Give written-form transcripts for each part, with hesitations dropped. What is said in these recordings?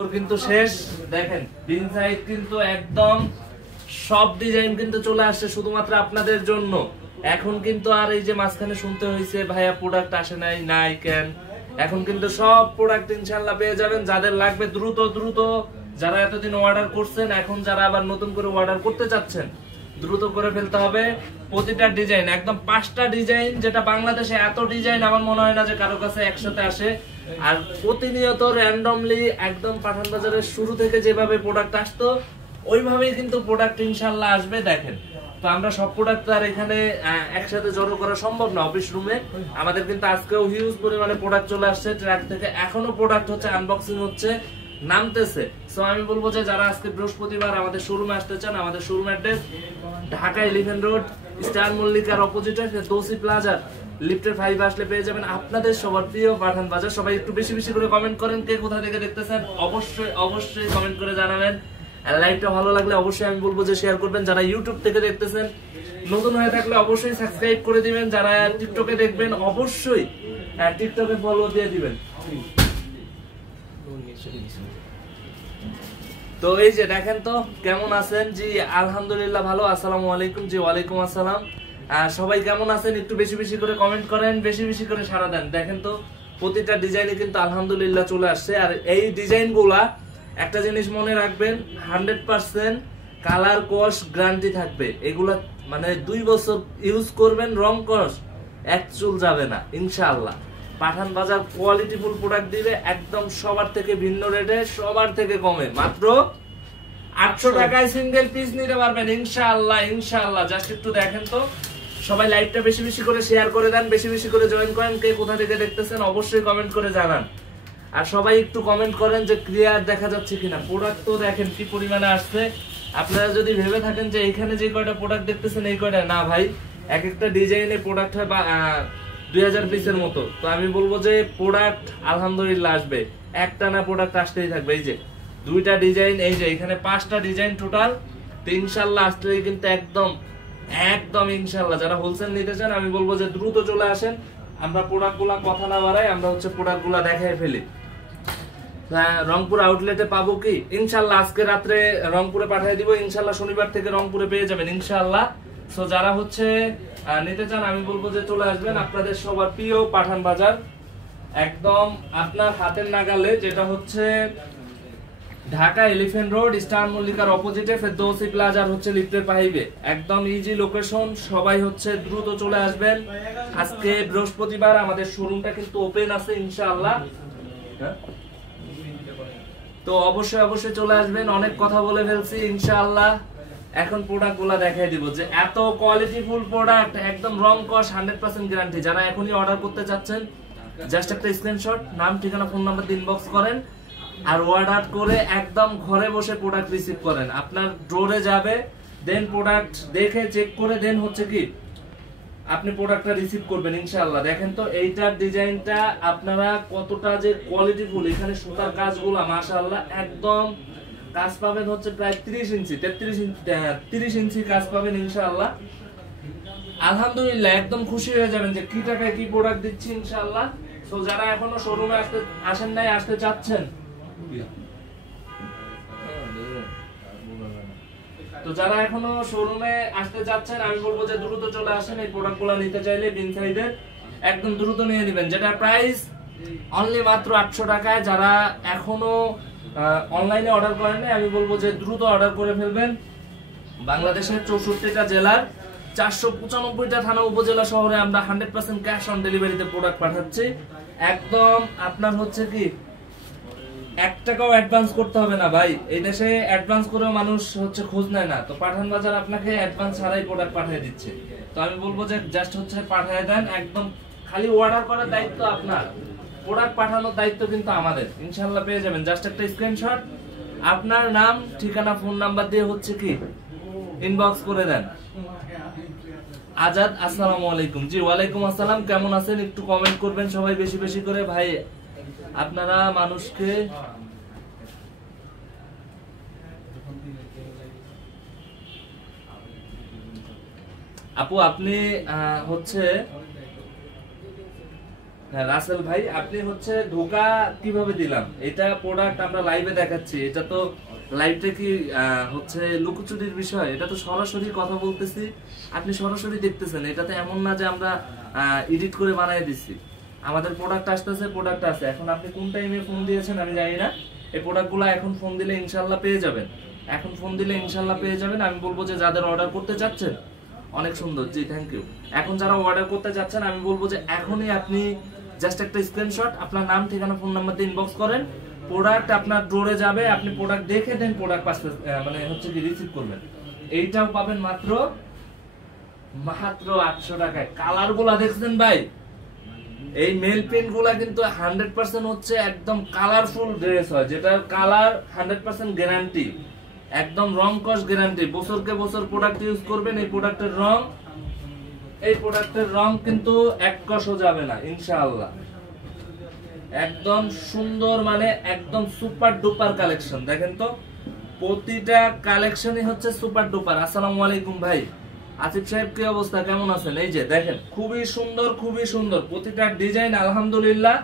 কিন্তু শেষ দেখেন বিন সাইড কিন্তু একদম সব ডিজাইন কিন্তু চলে আসছে শুধুমাত্র আপনাদের জন্য। এখন কিন্তু আর এই যে মাঝখানে শুনতে হয়েছে ভাইয়া প্রোডাক্ট আসে নাই কেন, এখন কিন্তু সব প্রোডাক্ট ইনশাআল্লাহ পেয়ে যাবেন। যাদের লাগবে দ্রুত দ্রুত, যারা এতদিন অর্ডার করছেন, এখন যারা আবার নতুন করে অর্ডার করতে চাচ্ছেন দ্রুত করে ফেলতে হবে। প্রতিটা ডিজাইন একদম 5টা ডিজাইন, যেটা বাংলাদেশে এত ডিজাইন আমার মনে হয় না যে কারো কাছে একসাথে আসে। আর প্রতিনিয়ত র্যান্ডমলি একদম পাঠান বাজারের শুরু থেকে যেভাবে প্রোডাক্ট আসতো ওইভাবেই কিন্তু প্রোডাক্ট ইনশাআল্লাহ আসবে। দেখেন তো আমরা সব প্রোডাক্ট আর এখানে একসাথে জড়ো করা সম্ভব না অফিস রুমে। আমাদের কিন্তু আজকেও হিউজ পরিমাণে প্রোডাক্ট চলে আসছে ট্রাক থেকে, এখনো প্রোডাক্ট হচ্ছে, আনবক্সিং হচ্ছে, নামতেছে। সো আমি বলবো যে যারা আজকে বৃহস্পতিবার আমাদের শোরুমে আসতে চান, আমাদের showroom address Dhaka Elephant Road, Star মল্লিকার অপোজিটে দোসি প্লাজা লিফটের 5 আসলে পেয়ে যাবেন আপনাদের সবার প্রিয় পাঠান বাজার। সবাই একটু বেশি বেশি করে কমেন্ট করেন, কে কোথা থেকে দেখতেছেন অবশ্যই অবশ্যই কমেন্ট করে জানাবেন। আর লাইভটা ভালো লাগলে অবশ্যই আমি বলবো যে শেয়ার করবেন। যারা ইউটিউব থেকে দেখতেছেন নতুন হয়ে থাকলে অবশ্যই সাবস্ক্রাইব করে দিবেন। যারা টিকটকে দেখবেন অবশ্যই টিকটকে ফলো দিয়ে দিবেন। তো এই যে দেখেন তো কেমন আছেন? জি আলহামদুলিল্লাহ ভালো। আসসালামু আলাইকুম। জি ওয়ালাইকুম আসসালাম। সবাই কেমন আছেন একটু বেশি বেশি করে কমেন্ট করেন, বেশি বেশি করে সাড়া দেন। দেখেন তো প্রতিটা ডিজাইনে কিন্তু আলহামদুলিল্লাহ চলে আসছে। আর এই ডিজাইনগুলা একটা জিনিস মনে রাখবেন, 100% কালার কস গ্যারান্টি থাকবে। এগুলা মানে 2 বছর ইউজ করবেন, রং কস এক চুল যাবে না ইনশাআল্লাহ। পাঠান বাজার কোয়ালিটিফুল প্রোডাক্ট দিবে একদম সবার থেকে ভিন্ন রেটে, সবার থেকে কমে, মাত্র 800 টাকায় সিঙ্গেল পিস নিতে পারবেন ইনশাআল্লাহ ইনশাআল্লাহ। জাস্ট একটু দেখেন তো, সবাই লাইভটা বেশি বেশি করে শেয়ার করে দেন, বেশি বেশি করে জয়েন করেন। কে কোথা থেকে দেখতেছেন অবশ্যই কমেন্ট করে জানান। আর সবাই একটু কমেন্ট করেন যে ক্লিয়ার দেখা যাচ্ছে কিনা। প্রোডাক্ট তো দেখেন কি পরিমাণে আসছে। আপনারা যদি ভেবে থাকেন যে এখানে যে কয়টা প্রোডাক্ট দেখতেছেন এই কয়টা, না ভাই, এক একটা ডিজাইনে প্রোডাক্ট হয় 2000 পিসের মতো। তো আমি বলবো যে প্রোডাক্ট আলহামদুলিল্লাহ আসবে, একটা না প্রোডাক্ট আসতেই থাকবে। এই যে 2টা ডিজাইন, এই যে এখানে 5টা ডিজাইন টোটাল। তো ইনশাআল্লাহ আসলেই কিন্তু একদম একদম ইনশাআল্লাহ যারা হোলসেল নিতে চান আমি বলবো যে দ্রুত চলে আসেন। আমরা প্রোডাক্টগুলো কথা না বাড়াই, আমরা হচ্ছে প্রোডাক্টগুলো দেখাই ফেলি। রংপুর আউটলেটে পাবো কি ইনশাআল্লাহ আজকে রাত্রে রংপুরে পাঠিয়ে দিব ইনশাআল্লাহ। শনিবার থেকে রংপুরে পেয়ে যাবেন ইনশাআল্লাহ। সো যারা হচ্ছে নিতে চান আমি বলবো যে চলে আসবেন। আপনাদের সবার প্রিয় পাঠান বাজার একদম আপনার হাতের নাগালে, যেটা হচ্ছে ঢাকা এলিফ্যান্ট রোড, স্টার মল্লিকার অপোজিটে ফেরদৌসি প্লাজার হচ্ছে লিফটের পাইবে, একদম ইজি লোকেশন। সবাই হচ্ছে দ্রুত চলে আসবেন। আজকে বৃহস্পতিবার আমাদের শোরুমটা কিন্তু ওপেন আছে ইনশাআল্লাহ। তো অবশ্যই অবশ্যই চলে আসবেন। অনেক কথা বলে ফেলছি ইনশাআল্লাহ। এখন প্রোডাক্ট গুলা দেখাই দিব যে এত কোয়ালিটিফুল প্রোডাক্ট, একদম রং কস 100% গ্যারান্টি। যারা এখনই অর্ডার করতে চাচ্ছেন জাস্ট একটা স্ক্রিনশট, নাম ঠিকানা ফোন নাম্বার দিয়ে ইনবক্স করেন আর অর্ডার করে একদম ঘরে বসে প্রোডাক্ট রিসিভ করেন। আপনার ডোরে যাবে, দেন প্রোডাক্ট দেখে চেক করে দেন হচ্ছে কি আপনি প্রোডাক্টটা রিসিভ করবেন ইনশাআল্লাহ। দেখেন তো এইটার ডিজাইনটা আপনারা কতটা যে কোয়ালিটিফুল। এখানে সুতার কাজগুলা মাশাআল্লাহ একদম কাজ পাবেন হচ্ছে প্রায় 30 ইঞ্চি 30 ইঞ্চি কাজ পাবেন ইনশাআল্লাহ। আলহামদুলিল্লাহ একদম খুশি হয়ে যাবেন যে কি টাকায় কি প্রোডাক্ট দিচ্ছি ইনশাআল্লাহ। সো যারা এখনো শোরুমে আসেন নাই, আসতে চাচ্ছেন, তো যারা এখনো শোরুমে আসতে চাচ্ছেন আমি বলবো যে দ্রুত চলে আসেন। এই প্রোডাক্টগুলো নিতে চাইলে বিন সাইডের একদম দ্রুত নিয়ে নেবেন, যেটা প্রাইস অনলি মাত্র 800 টাকায়। যারা এখনো অনলাইনে অর্ডার করেন নাই আমি বলবো যে দ্রুত অর্ডার করে ফেলবেন। বাংলাদেশের 64টা জেলার 495টা থানা উপজেলা শহরে আমরা 100% ক্যাশ অন ডেলিভারিতে প্রোডাক্ট পাঠাচ্ছি। একদম আপনার হচ্ছে কি 1 টাকাও অ্যাডভান্স করতে হবে না ভাই। এই দেশে অ্যাডভান্স করেও মানুষ হচ্ছে খোঁজ নেয় না। তো পাঠান বাজার আপনাকে অ্যাডভান্স ছাড়াই প্রোডাক্ট পাঠিয়ে দিচ্ছে। তো আমি বলবো যে জাস্ট হচ্ছে পাঠিয়ে দেন, একদম খালি অর্ডার করার দায়িত্ব আপনার, প্রোডাক্ট পাঠানোর দায়িত্ব কিন্তু আমাদের। ইনশাআল্লাহ পেয়ে যাবেন। জাস্ট একটা স্ক্রিনশট, আপনার নাম ঠিকানা ফোন নাম্বার দিয়ে হচ্ছে কি ইনবক্স করে দেন। আজাদ আসসালামু আলাইকুম। জি ওয়ালাইকুম আসসালাম। কেমন আছেন একটু কমেন্ট করবেন সবাই বেশি বেশি করে। ভাই আপনারা মানুষকে আপু আপনি হচ্ছে হ্যাঁ রাসেল ভাই, আপনি হচ্ছে ধোকা কিভাবে দিলাম, এটা প্রোডাক্ট আমরা লাইভে দেখাচ্ছি, এটা তো লাইভটা কি হচ্ছে লুকোচুরির বিষয়, এটা তো সরাসরি কথা বলতেছি, আপনি সরাসরি দেখতেছেন, এটাতে এমন না যে আমরা এডিট করে বানিয়ে দিচ্ছি। আমাদের প্রোডাক্ট আসতেছে, প্রোডাক্ট আছে, এখন আপনি কোন টাইমে ফোন দিয়েছেন আমি জানি না, এই প্রোডাক্টগুলো এখন ফোন দিলে ইনশাআল্লাহ পেয়ে যাবেন, এখন ফোন দিলে ইনশাআল্লাহ পেয়ে যাবেন। আমি বলবো যে যাদের অর্ডার করতে চাচ্ছেন, অনেক সুন্দর, জি থ্যাংক ইউ। এখন যারা অর্ডার করতে চাচ্ছেন আমি বলবো যে এখনই আপনি জাস্ট একটা স্ক্রিনশট আপনার নাম ঠিকানা ফোন নাম্বার দিয়ে ইনবক্স করেন, প্রোডাক্ট আপনার ডোরে যাবে, আপনি প্রোডাক্ট দেখে দেন প্রোডাক্ট মানে হচ্ছে কি রিসিভ করবেন। এইটাও পাবেন মাত্র 800 টাকায়। কালার গুলা দেখছেন ভাই, এই মেল প্রিন্ট গুলা কিন্তু 100% হচ্ছে একদম কালারফুল ড্রেস হয়, যেটার কালার 100% গ্যারান্টি, একদম রং কস গ্যারান্টি, বছরকে বছর প্রোডাক্ট ইউজ করবেন, এই প্রোডাক্টের রং কিন্তু এক কসও যাবে না ইনশাআল্লাহ। একদম সুন্দর, মানে একদম সুপার ডুপার কালেকশন। দেখেন তো প্রতিটা কালেকশনই হচ্ছে সুপার ডুপার। আসসালামু আলাইকুম ভাই আসিফ সাহেব, কি অবস্থা, কেমন আছেন? এই যে দেখেন খুবই সুন্দর, খুবই সুন্দর প্রতিটা ডিজাইন, আলহামদুলিল্লাহ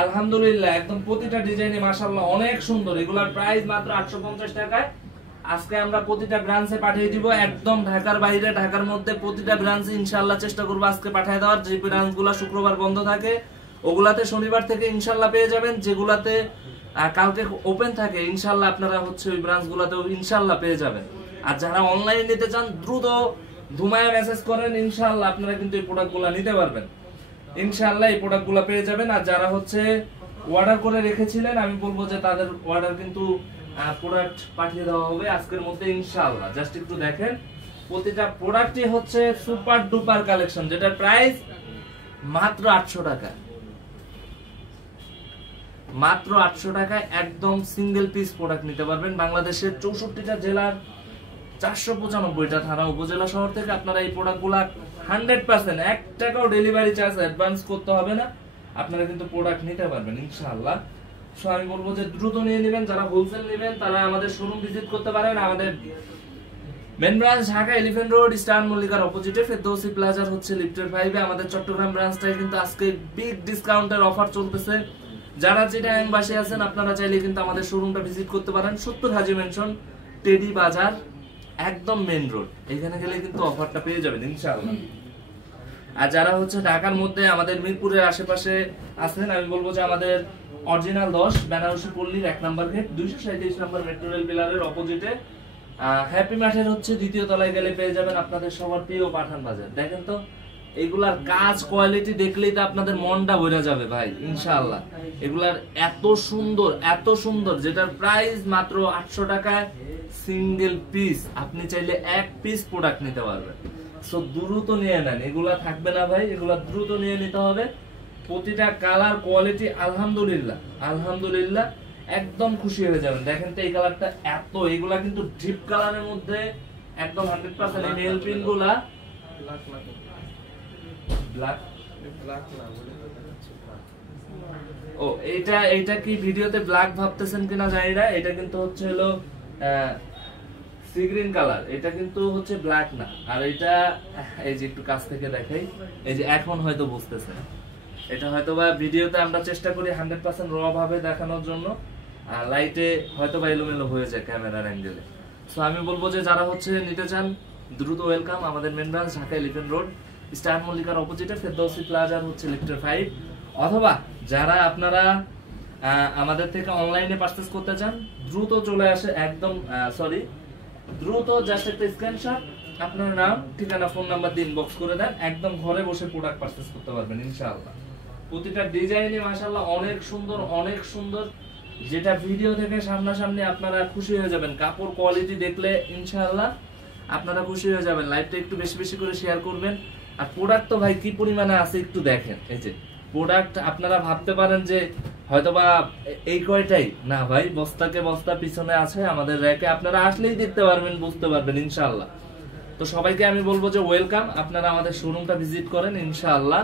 আলহামদুলিল্লাহ, একদম প্রতিটা ডিজাইনে মাশাআল্লাহ অনেক সুন্দর। এগুলার প্রাইস মাত্র 850 টাকায়। আজকে আমরা প্রতিটা ব্রাঞ্চে পাঠিয়ে দিব, একদম ঢাকার বাইরে, ঢাকার মধ্যে প্রতিটা ব্রাঞ্চে ইনশাআল্লাহ চেষ্টা করব আজকে পাঠিয়ে দেওয়ার। যে ব্রাঞ্চগুলো শুক্রবার বন্ধ থাকে ওগুলাতে শনিবার থেকে ইনশাআল্লাহ পেয়ে যাবেন, যেগুলাতে কালকে ওপেন থাকে ইনশাআল্লাহ আপনারা হচ্ছে ওই ব্রাঞ্চগুলোতেও ইনশাআল্লাহ পেয়ে যাবেন। আর যারা অনলাইনে নিতে চান দ্রুত ধুমায় মেসেজ করেন, ইনশাআল্লাহ আপনারা কিন্তু এই প্রোডাক্টগুলো নিতে পারবেন, ইনশাআল্লাহ এই প্রোডাক্টগুলো পেয়ে যাবেন। আর যারা হচ্ছে অর্ডার করে রেখেছিলেন আমি বলবো যে তাদের অর্ডার কিন্তু প্রোডাক্ট পাঠিয়ে দেওয়া হবে আজকের মধ্যে ইনশাআল্লাহ। জাস্ট একটু দেখেন প্রতিটা প্রোডাক্টই হচ্ছে সুপার ডুপার কালেকশন, যেটার প্রাইস মাত্র 800 টাকা, মাত্র 800 টাকায় একদম সিঙ্গেল পিস প্রোডাক্ট নিতে পারবেন। বাংলাদেশের 64টা জেলার 495টা থানা উপজেলা শহর থেকে আপনারা এই প্রোডাক্টগুলা 100% 1 টাকাও ডেলিভারি চার্জ অ্যাডভান্স করতে হবে না, আপনারা কিন্তু প্রোডাক্ট নিতে পারবেন ইনশাআল্লাহ। সো আমি বলবো যে দ্রুত নিয়ে নেবেন, যারা হোলসেল নেবেন তারা আমাদের শোরুম ভিজিট করতে পারেন। আমাদের main branch Dhaka Elephant Road Star মল্লিকার অপোজিটে, ফেরদৌসি প্লাজার হচ্ছে লিফটের 5-এ। আমাদের চট্টগ্রাম ব্রাঞ্চটাই কিন্তু আজকে বিগ ডিসকাউন্টের অফার চলতেছে। যারা যেটা বাসে আছেন আপনারা চাইলে কিন্তু আমাদের শোরুমটা ভিজিট করতে পারেন, 70 হাজি মেনশন, টেডি বাজার, একদম মেন রোড, এখানে গেলে কিন্তু অফারটা পেয়ে যাবেন ইনশাআল্লাহ। আর যারা হচ্ছে ঢাকার মধ্যে আমাদের মিরপুরের আশেপাশে আছেন আমি বলবো যে আমাদের অরিজিনাল 10 বেনারসি পল্লীর 1 নম্বর গেট 237 নম্বর মেট্রো রেল পিলারের অপোজিটে হ্যাপি মার্টের হচ্ছে দ্বিতীয় তলায় গেলে পেয়ে যাবেন আপনাদের সবার প্রিয় পাঠান বাজার। দেখেন তো এগুলার কাজ কোয়ালিটি দেখলেই তো আপনাদের মনটা ভরে যাবে ভাই ইনশাআল্লাহ। এগুলার এত সুন্দর, এত সুন্দর, যেটার প্রাইস মাত্র 800 টাকায় সিঙ্গেল পিস, আপনি চাইলে এক পিস প্রোডাক্ট নিতে পারবেন। সো দ্রুত নিয়ে নেন, এগুলা থাকবে না ভাই, এগুলা দ্রুত নিয়ে নিতে হবে। প্রতিটা কালার কোয়ালিটি আলহামদুলিল্লাহ আলহামদুলিল্লাহ, একদম খুশি হয়ে যাবেন। দেখেন তো এই কালারটা এত, এগুলা কিন্তু ডিপ কালারের মধ্যে একদম 100% এই নেল পিন গুলা ব্ল্যাক না বলে ও এইটা কি ভিডিওতে ব্ল্যাক ভাবতেছেন কিনা জানি না, এটা কিন্তু হচ্ছে হলো সি গ্রিন কালার, এটা কিন্তু হচ্ছে ব্ল্যাক না। আর এটা এই যে একটু কাছ থেকে দেখাই, এই যে এখন হয়তো বুঝতেছেন, এটা হয়তো বা ভিডিওতে আমরা চেষ্টা করি 100% র ভাবে দেখানোর জন্য, আর লাইটে হয়তো বা এলোমেলো হয়ে যায় ক্যামেরার অ্যাঙ্গেলে। সো আমি বলবো যে যারা হচ্ছে নিতে চান দ্রুত ওয়েলকাম। আমাদের main branch Dhaka Elephant Road Star মল্লিকার অপোজিটে ফেরদৌসি প্লাজার হচ্ছে লিফটের 5। অথবা যারা আপনারা আমাদের থেকে অনলাইনে পারচেজ করতে চান দ্রুত চলে আসে, একদম দ্রুত জাস্ট একটা স্ক্রিনশট আপনার নাম ঠিকানা ফোন নাম্বার দিয়ে ইনবক্স করে দেন, একদম ঘরে বসে প্রোডাক্ট পারচেজ করতে পারবেন ইনশাআল্লাহ। প্রতিটা ডিজাইনই মাশাআল্লাহ অনেক সুন্দর, অনেক সুন্দর, যেটা ভিডিও থেকে সামনাসামনি আপনারা খুশি হয়ে যাবেন। কাপড় কোয়ালিটি দেখলে ইনশাআল্লাহ আপনারা খুশি হয়ে যাবেন। লাইভটা একটু বেশি বেশি করে শেয়ার করবেন। আর প্রোডাক্ট তো ভাই কি পরিমাণে আছে একটু দেখেন, এই যে প্রোডাক্ট আপনারা ভাবতে পারেন যে হয়তোবা এই কয়টাই না ভাই, বস্তাকে বস্তা পিছনে আছে আমাদের র্যাকে, আপনারা আসলেই দেখতে পারবেন, বুঝতে পারবেন ইনশাআল্লাহ। তো সবাইকে আমি বলবো যে ওয়েলকাম, আপনারা আমাদের শোরুমটা ভিজিট করেন ইনশাআল্লাহ,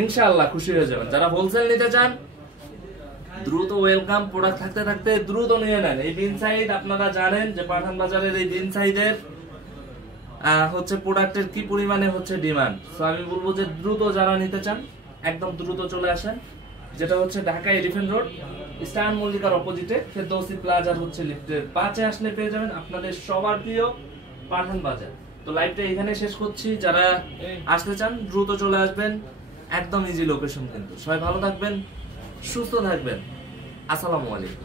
ইনশাআল্লাহ খুশি হয়ে যাবেন। যারা হোলসেল নিতে চান দ্রুত ওয়েলকাম, প্রোডাক্ট থাকতে থাকতে দ্রুত নিয়ে নেন। এই বিন সাইড আপনারা জানেন যে পাঠান বাজারের এই বিন সাইডের হচ্ছে প্রোডাক্টের কি পরিমাণে হচ্ছে ডিমান্ড। সো আমি বলবো যে দ্রুত যারা নিতে চান একদম দ্রুত চলে আসেন, যেটা হচ্ছে ঢাকা এলিফ্যান্ট রোড স্টার মল্লিকার অপোজিটে ফেরদৌসি প্লাজার হচ্ছে লিফটের 5-এ আসলে পেয়ে যাবেন আপনাদের সবার প্রিয় পাঠান বাজার। তো লাইভটা এখানে শেষ করছি, যারা আসতে চান দ্রুত চলে আসবেন, একদম ইজি লোকেশন। কিন্তু সবাই ভালো থাকবেন, সুস্থ থাকবেন, আসসালামু আলাইকুম।